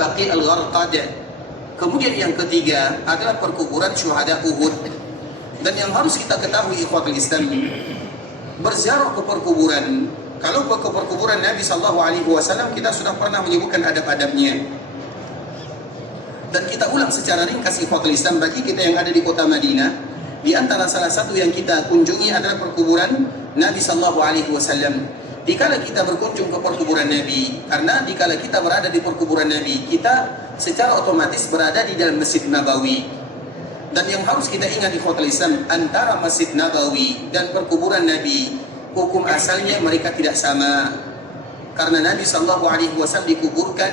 Baqi al-Gharqad. Kemudian yang ketiga adalah perkuburan syuhada Uhud. Dan yang harus kita ketahui ikhwatul Islam, berziarah ke perkuburan, kalau ke perkuburan Nabi SAW kita sudah pernah menyebutkan adab-adabnya. Dan kita ulang secara ringkas ikhwatul Islam bagi kita yang ada di kota Madinah. Di antara salah satu yang kita kunjungi adalah perkuburan Nabi SAW. Dikala kita berkunjung ke perkuburan Nabi, karena dikala kita berada di perkuburan Nabi, kita secara otomatis berada di dalam Masjid Nabawi. Dan yang harus kita ingat di ikhwatul Islam, antara Masjid Nabawi dan perkuburan Nabi, hukum asalnya mereka tidak sama. Karena Nabi SAW dikuburkan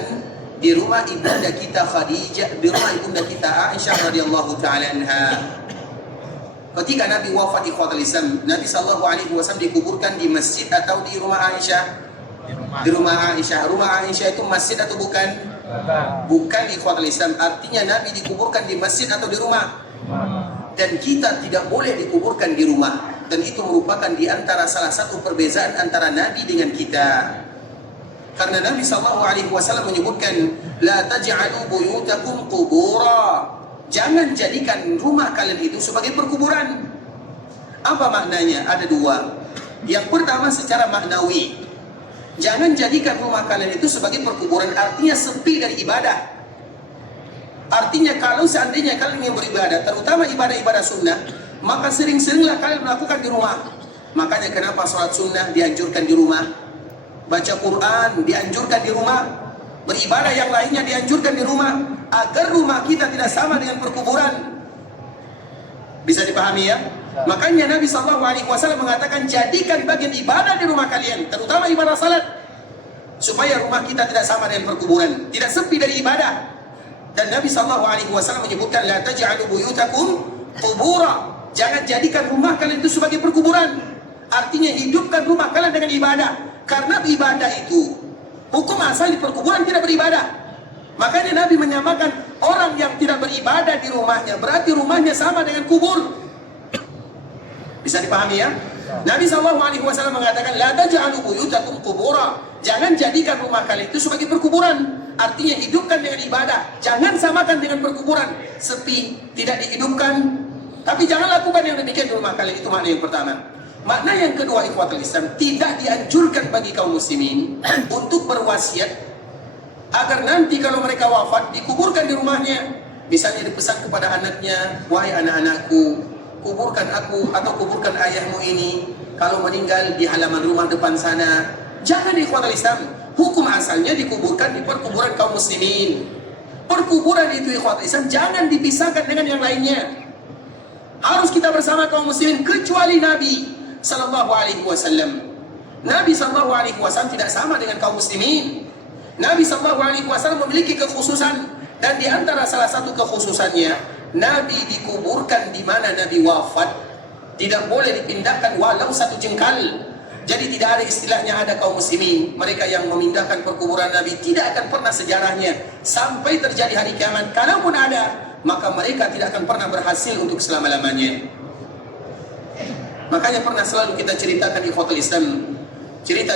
di rumah ibunda kita Khadijah, di rumah ibunda kita Aisyah radhiyallahu taala anha. Ketika Nabi wafat ikhwatul Islam, Nabi SAW dikuburkan di masjid atau di rumah Aisyah? Di rumah Aisyah. Rumah Aisyah itu masjid atau bukan? Bukan ikhwatul Islam. Artinya Nabi dikuburkan di masjid atau di rumah? Dan kita tidak boleh dikuburkan di rumah. Dan itu merupakan di antara salah satu perbezaan antara Nabi dengan kita. Karena Nabi SAW menyebutkan, la taj'alu buyutakum qubura. Jangan jadikan rumah kalian itu sebagai perkuburan. Apa maknanya? Ada dua. Yang pertama secara maknawi, jangan jadikan rumah kalian itu sebagai perkuburan, artinya sepi dari ibadah. Artinya kalau seandainya kalian yang beribadah, terutama ibadah-ibadah sunnah, maka sering-seringlah kalian melakukan di rumah. Makanya kenapa sholat sunnah dianjurkan di rumah, baca Quran dianjurkan di rumah, beribadah yang lainnya dianjurkan di rumah, agar rumah kita tidak sama dengan perkuburan. Bisa dipahami ya? Makanya Nabi SAW mengatakan, jadikan bagian ibadah di rumah kalian, terutama ibadah salat, supaya rumah kita tidak sama dengan perkuburan, tidak sepi dari ibadah. Dan Nabi SAW menyebutkan, la taj'alu buyutakum qubura. Jangan jadikan rumah kalian itu sebagai perkuburan. Artinya hidupkan rumah kalian dengan ibadah. Karena ibadah itu hukum asal di perkuburan tidak beribadah. Makanya Nabi menyamakan orang yang tidak beribadah di rumahnya, berarti rumahnya sama dengan kubur. Bisa dipahami ya? Nabi SAW mengatakan, la taj'alu buyutakum qubura. Jangan jadikan rumah kalian itu sebagai perkuburan. Artinya hidupkan dengan ibadah. Jangan samakan dengan perkuburan, sepi, tidak dihidupkan. Tapi jangan lakukan yang demikian di rumah kalian. Itu makna yang pertama. Makna yang kedua ikhwatul Islam, tidak dianjurkan bagi kaum muslimin untuk berwasiat agar nanti kalau mereka wafat dikuburkan di rumahnya. Misalnya dipesan kepada anaknya, wahai anak-anakku, kuburkan aku atau kuburkan ayahmu ini kalau meninggal di halaman rumah depan sana. Jangan ikhwatul Islam. Hukum asalnya dikuburkan di perkuburan kaum muslimin. Perkuburan itu ikhwatul Islam jangan dipisahkan dengan yang lainnya. Harus kita bersama kaum muslimin, kecuali Nabi sallallahu alaihi wasallam. Nabi sallallahu alaihi wasallam tidak sama dengan kaum muslimin. Nabi sallallahu alaihi wasallam memiliki kekhususan, dan di antara salah satu kekhususannya, Nabi dikuburkan di mana Nabi wafat. Tidak boleh dipindahkan walau satu jengkal. Jadi tidak ada istilahnya ada kaum muslimin, mereka yang memindahkan perkuburan Nabi, tidak akan pernah sejarahnya sampai terjadi hari kiamat. Kalaupun ada, maka mereka tidak akan pernah berhasil untuk selama-lamanya. Makanya pernah selalu kita ceritakan di ikhwatul Islam, cerita di